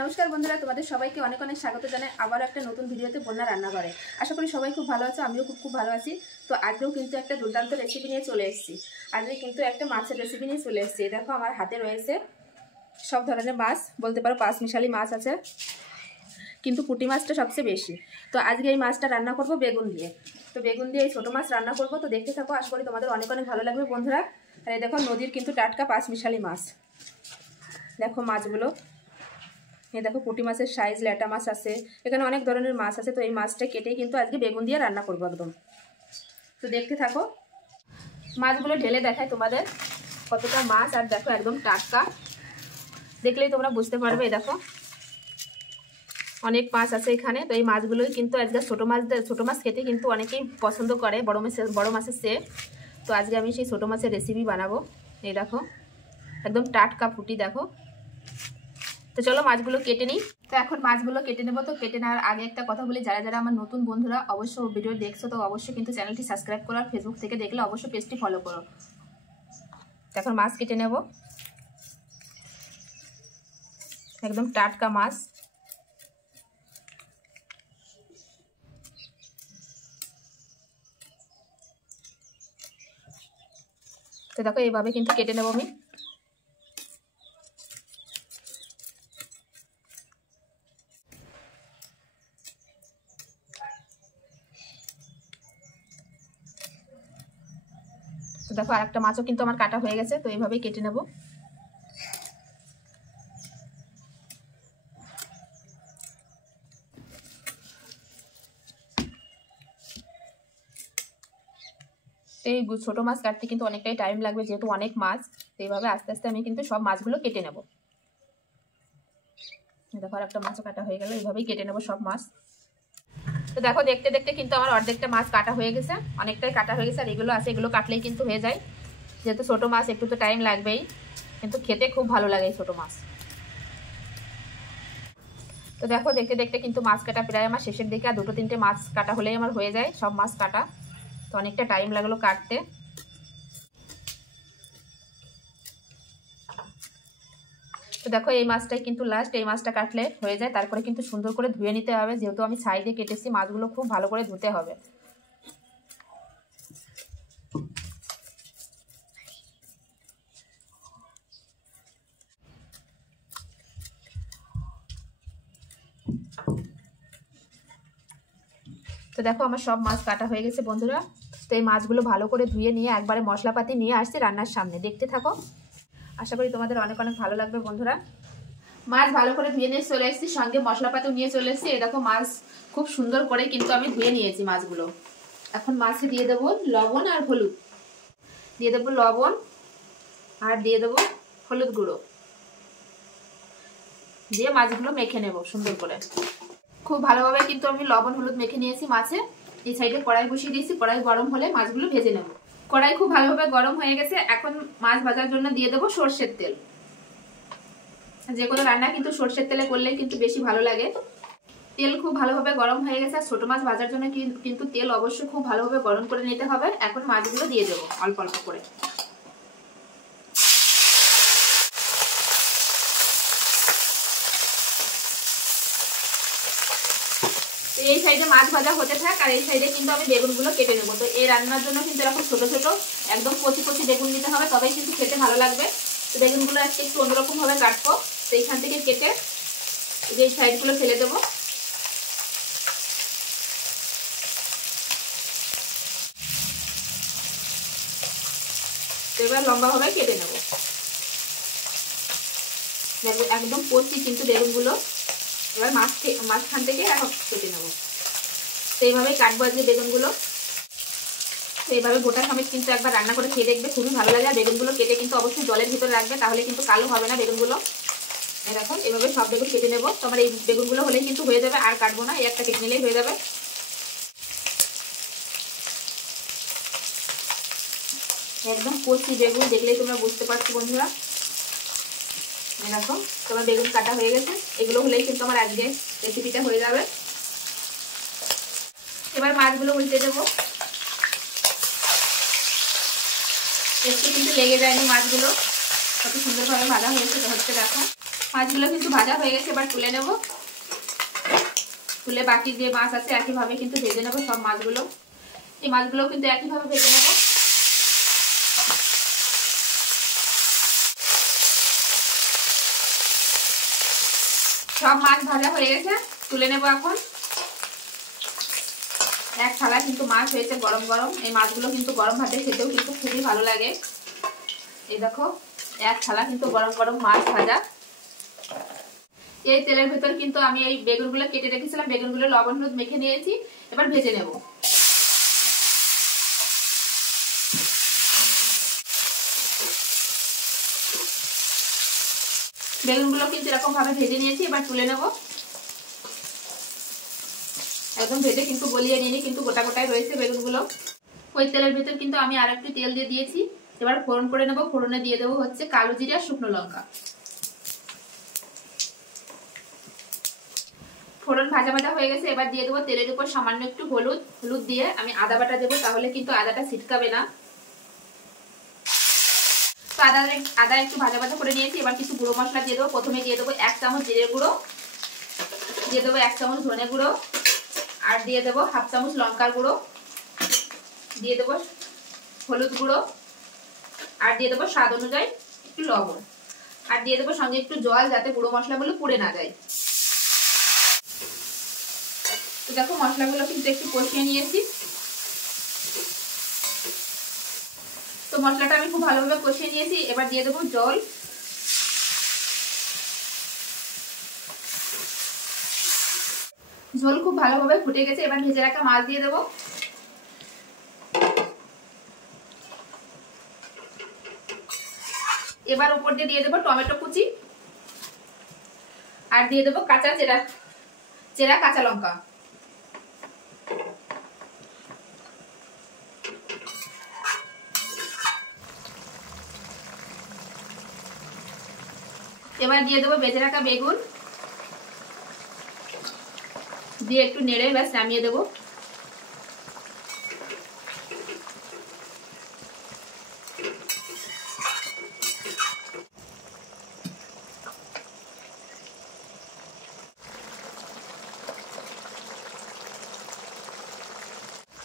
নমস্কার বন্ধুরা, তোমাদের সবাইকে অনেক অনেক স্বাগত জানাই আবার একটা নতুন ভিডিওতে বন্যা রান্নাঘরে। আশা করি সবাই খুব ভালো আছে, আমিও খুব ভালো আছি। তো আজকেও কিন্তু একটা দুর্দান্ত রেসিপি নিয়ে চলে এসেছি। আজকে কিন্তু একটা মাছের রেসিপি নিয়ে চলে এসেছি। দেখো আমার হাতে রয়েছে সব ধরনের মাছ, বলতে পারো পাঁচমিশালি মাছ আছে, কিন্তু পুঁটি মাছটা সবচেয়ে বেশি। তো আজকে এই মাছটা রান্না করব বেগুন দিয়ে। তো বেগুন দিয়ে এই ছোটো মাছ রান্না করব। তো দেখতে থাকো, আশা করি তোমাদের অনেক অনেক ভালো লাগবে বন্ধুরা। আর এই দেখো নদীর কিন্তু টাটকা পাঁচমিশালি মাছ। দেখো মাছগুলো, এই দেখো পুঁটি মাছের সাইজ, ল্যাটা মাছ আছে, এখানে অনেক ধরনের মাছ আছে। তো এই মাছটা কেটেই কিন্তু আজকে বেগুন দিয়ে রান্না করবো একদম। তো দেখতে থাকো, মাছগুলো ঢেলে দেখায় তোমাদের কতটা মাছ। আর দেখো একদম টাটকা, দেখলেই তোমরা বুঝতে পারবে। এই দেখো অনেক মাছ আছে এখানে। তো এই মাছগুলোই কিন্তু আজকে ছোটো মাছ খেতে কিন্তু অনেকেই পছন্দ করে বড় মাছের চেয়ে। তো আজকে আমি সেই ছোটো মাছের রেসিপি বানাবো। এই দেখো একদম টাটকা পুঁটি, দেখো। তো চলো মাছগুলো কেটে নিই। তো এখন মাছগুলো কেটে নেবো। তো কেটে নেওয়ার আগে একটা কথা বলি, যারা যারা আমার নতুন বন্ধুরা অবশ্যই ভিডিও দেখছো, তো অবশ্যই কিন্তু চ্যানেলটি সাবস্ক্রাইব করো। আর ফেসবুক থেকে দেখলে অবশ্যই পেজটি ফলো করো। এখন মাছ কেটে নেব, একদম টাটকা মাছ। তো দেখো এইভাবে কিন্তু কেটে নেব আমি। তো দেখো আর একটা মাছও কিন্তু আমার কাটা হয়ে গেছে। তো এইভাবেই কেটে নেব। এই ছোটো মাছ কাটতে কিন্তু অনেকটাই টাইম লাগবে, যেহেতু অনেক মাছ। তো এইভাবে আস্তে আস্তে আমি কিন্তু সব মাছগুলো কেটে নেব। দেখো আর একটা মাছও কাটা হয়ে গেল, এইভাবেই কেটে নেব সব মাছ। তো দেখো দেখতে দেখতে কিন্তু আমার অর্ধেকটা মাছ কাটা হয়ে গেছে, অনেকটাই কাটা হয়ে গেছে। আর এগুলো আছে, এগুলো কাটলেই কিন্তু হয়ে যায়, যেহেতু ছোটো মাছ একটু তো টাইম লাগবেই, কিন্তু খেতে খুব ভালো লাগে এই ছোটো মাছ। তো দেখো দেখতে দেখতে কিন্তু মাছ কাটা প্রায় আমার শেষের দিকে। আর দুটো তিনটে মাছ কাটা হলেই আমার হয়ে যায় সব মাছ কাটা। তো অনেকটা টাইম লাগলো কাটতে। তো দেখো এই মাছটাই কিন্তু লাস্ট, এই মাছটা কাটলে হয়ে যায়। তারপরে কিন্তু সুন্দর করে ধুয়ে নিতে হবে, যেহেতু আমি সাইডে কেটেছি, মাছগুলো খুব ভালো করে ধুতে হবে। তো দেখো আমার সব মাছ কাটা হয়ে গেছে বন্ধুরা। তো এই মাছগুলো ভালো করে ধুয়ে নিয়ে একবারে মশলাপাতি নিয়ে আসছি রান্নার সামনে, দেখতে থাকো। আশা করি তোমাদের অনেক অনেক ভালো লাগবে বন্ধুরা। মাছ ভালো করে ধুয়ে নিয়ে চলে এসেছি, সঙ্গে মশলাপাতিও নিয়ে চলে এসেছি। এই দেখো মাছ খুব সুন্দর করে কিন্তু আমি ধুয়ে নিয়েছি মাছগুলো। এখন মাছে দিয়ে দেবো লবণ আর হলুদ, দিয়ে দেবো লবণ আর দিয়ে দেবো হলুদ গুঁড়ো, দিয়ে মাছগুলো মেখে নেব সুন্দর করে। খুব ভালোভাবে কিন্তু আমি লবণ হলুদ মেখে নিয়েছি মাছে। এই সাইডে কড়াই বসিয়ে দিয়েছি, কড়াই গরম হলে মাছগুলো ভেজে নেব। কড়াই খুব ভালোভাবে গরম হয়ে গেছে। এখন মাছ ভাজার জন্য দিয়ে দেবো সর্ষের তেল। যে কোনো রান্না কিন্তু সর্ষের তেলে করলে কিন্তু বেশি ভালো লাগে। তেল খুব ভালোভাবে গরম হয়ে গেছে। আর ছোটো মাছ ভাজার জন্য কিন্তু তেল অবশ্যই খুব ভালোভাবে গরম করে নিতে হবে। এখন মাছগুলো দিয়ে দেবো অল্প অল্প করে। এই সাইডে মাছ ভাজা হতে থাক, আর এই সাইডে কিন্তু আমি বেগুনগুলো কেটে নেবো। তো এই রান্নার জন্য কিন্তু এরকম ছোট ছোট একদম কচি কচি বেগুন নিতে হবে, তবেই কিন্তু খেতে ভালো লাগবে। তো বেগুনগুলো আজকে একটু অন্যরকম ভাবে কাটবো। তো এইখান থেকে কেটে এই সাইডগুলো ফেলে দেবো। তো এবার লম্বা ভাবে কেটে নেবো। একদম কচি কিন্তু বেগুনগুলো। এবার মাঝখান থেকে এখন কেটে নেবো। তো এইভাবেই কাটবো আজকে বেগুনগুলো। তো এইভাবে গোটা সমেত কিন্তু একবার রান্না করে খেয়ে দেখবে, খুবই ভালো লাগে। আর বেগুনগুলো কেটে কিন্তু অবশ্যই জলের ভিতরে রাখবে, তাহলে কিন্তু কালো হবে না বেগুনগুলো। দেখো এভাবে সব বেগুন কেটে নেবো। তো আমার এই বেগুনগুলো হলেই কিন্তু হয়ে যাবে, আর কাটবো না, এই একটা কেটে নিলেই হয়ে যাবে। একদম কচি বেগুন, দেখলেই তোমরা বুঝতে পারছো বন্ধুরা। দেখো তোমার বেগুন কাটা হয়ে গেছে। এগুলো হলেই কিন্তু আমার আজকে রেসিপিটা হয়ে যাবে। এবার মাছগুলো উল্টে দেবো। একটু কিন্তু লেগে যায়নি মাছগুলো, কত সুন্দরভাবে ভাজা হয়েছে হচ্ছে দেখো। মাছগুলো কিন্তু ভাজা হয়ে গেছে, এবার তুলে নেব। তুলে বাকি যে মাছ আছে একইভাবে কিন্তু ভেজে নেব সব মাছগুলো। এই মাছগুলো কিন্তু একইভাবে ভেজে নেব। সব মাছ ভাজা হয়ে গেছে, তুলে নেব এখন। এক থালা কিন্তু মাছ হয়েছে গরম গরম। এই মাছগুলো কিন্তু গরম ভাতে খেতেও কিন্তু খুবই ভালো লাগে। এই দেখো এক থালা কিন্তু গরম গরম মাছ ভাজা। এই তেলের ভেতর কিন্তু আমি এই বেগুনগুলো কেটে রেখেছিলাম, বেগুনগুলো লবণ হলুদ মেখে নিয়েছি, এবার ভেজে নেব। বেগুনগুলো কিন্তু এরকম ভাবে ভেজে নিয়েছি, এবার তুলে নেব। একদম ভেজে কিন্তু গলিয়ে নিয়ে কিন্তু গোটা গোটায় রয়েছে বেগুনগুলো। ওই তেলের ভেতর কিন্তু আমি আর একটু তেল দিয়ে দিয়েছি, এবার ফোড়ন করে নেব। ফোড়নে দিয়ে দেবো হচ্ছে কালো জিরা আর শুকনো লঙ্কা। ফোড়ন ভাজা ভাজা হয়ে গেছে, এবার দিয়ে দেবো তেলের উপর সামান্য একটু হলুদ দিয়ে আমি আদা বাটা দেবো, তাহলে কিন্তু আদাটা ছিটকাবে না। তো আদা একটু ভাজা ভাজা করে নিয়েছি, এবার কিছু গুঁড়ো মশলা দিয়ে দেবো। প্রথমে দিয়ে দেবো 1 চামচ জিরে গুঁড়ো, দিয়ে দেবো 1 চামচ ধনে গুঁড়ো, আর দিয়ে দেবো 1/2 চামচ লঙ্কার গুঁড়ো, দিয়ে দেবো হলুদ গুঁড়ো, আর দিয়ে দেবো স্বাদ অনুযায়ী একটু লবণ, আর দিয়ে দেবো সঙ্গে একটু জল, যাতে গুঁড়ো মশলাগুলো পুড়ে না যায়। তো দেখো মশলাগুলো কিন্তু একটু কষিয়ে নিয়েছি। তো মশলাটা আমি খুব ভালোভাবে কষিয়ে নিয়েছি, এবার দিয়ে দেবো জল। ঝোল খুব ভালোভাবে ফুটে গেছে, এবার ভেজে রাখা মাছ দিয়ে দেবো। এবার উপর দিয়ে দেবো টমেটো কুচি, আর দিয়ে দেবো চেরা কাঁচা লঙ্কা। এবার দিয়ে দেবো ভেজে রাখা বেগুন, দিয়ে একটু নেড়ে ব্যাস নামিয়ে দেবো।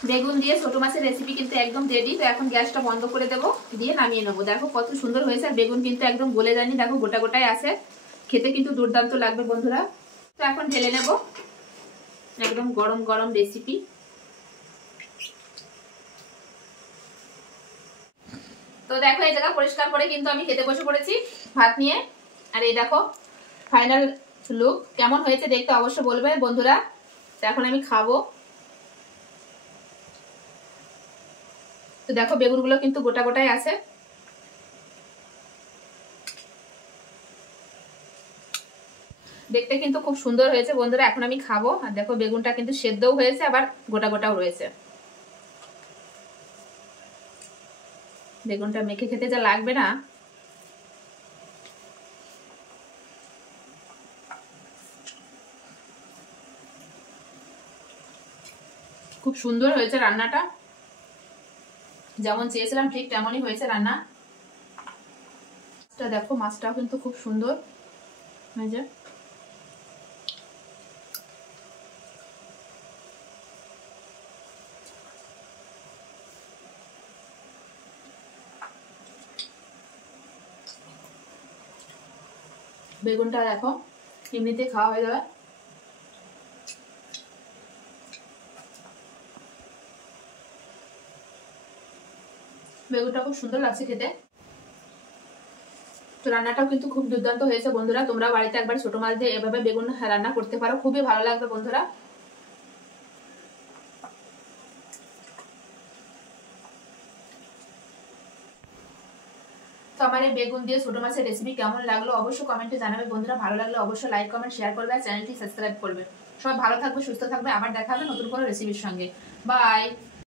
বেগুন দিয়ে ছোট মাছের রেসিপি কিন্তু একদম রেডি। তো এখন গ্যাসটা বন্ধ করে দেবো, দিয়ে নামিয়ে নেবো। দেখো কত সুন্দর হয়েছে, আর বেগুন কিন্তু একদম গলে যায়নি, দেখো গোটা গোটায় আছে। খেতে কিন্তু দুর্দান্ত লাগবে বন্ধুরা। তো এখন ঢেলে নেব, একদম গরম গরম রেসিপি। তো দেখো এই জায়গা পরিষ্কার করে কিন্তু আমি খেতে বসে পড়েছি ভাত নিয়ে। আর এই দেখো ফাইনাল লুক কেমন হয়েছে দেখতে অবশ্যই বলবে বন্ধুরা। তো এখন আমি খাবো। তো দেখো বেগুনগুলো কিন্তু গোটা গোটায় আছে। দেখতে কিন্তু খুব সুন্দর হয়েছে বন্ধুরা। এখন আমি খাবো। আর দেখো বেগুনটা কিন্তু সেদ্ধও হয়েছে, আবার গোটা গোটাও রয়েছে। বেগুনটা মেখে খেতে যা লাগবে না। খুব সুন্দর হয়েছে রান্নাটা, যেমন চেয়েছিলাম ঠিক তেমনই হয়েছে রান্না। দেখো মাছটাও কিন্তু খুব সুন্দর হয়েছে। বেগুনটা দেখো এমনিতে খাওয়া হয়ে যাবে। বেগুনটা খুব সুন্দর লাগছে খেতে। তো রান্নাটাও কিন্তু খুব দুর্দান্ত হয়েছে বন্ধুরা। তোমরা বাড়িতে একবার ছোট মাছ দিয়ে এভাবে বেগুন রান্না করতে পারো, খুবই ভালো লাগবে বন্ধুরা। তো আমার এই বেগুন দিয়ে ছোট মাছের রেসিপি কেমন লাগলো অবশ্যই কমেন্টে জানাবে বন্ধুরা। ভালো লাগলে অবশ্যই লাইক কমেন্ট শেয়ার করবে, আর চ্যানেলটি সাবস্ক্রাইব করবে। সবাই ভালো থাকবে, সুস্থ থাকবে। আবার দেখা হবে নতুন কোনো রেসিপির সঙ্গে। বাই।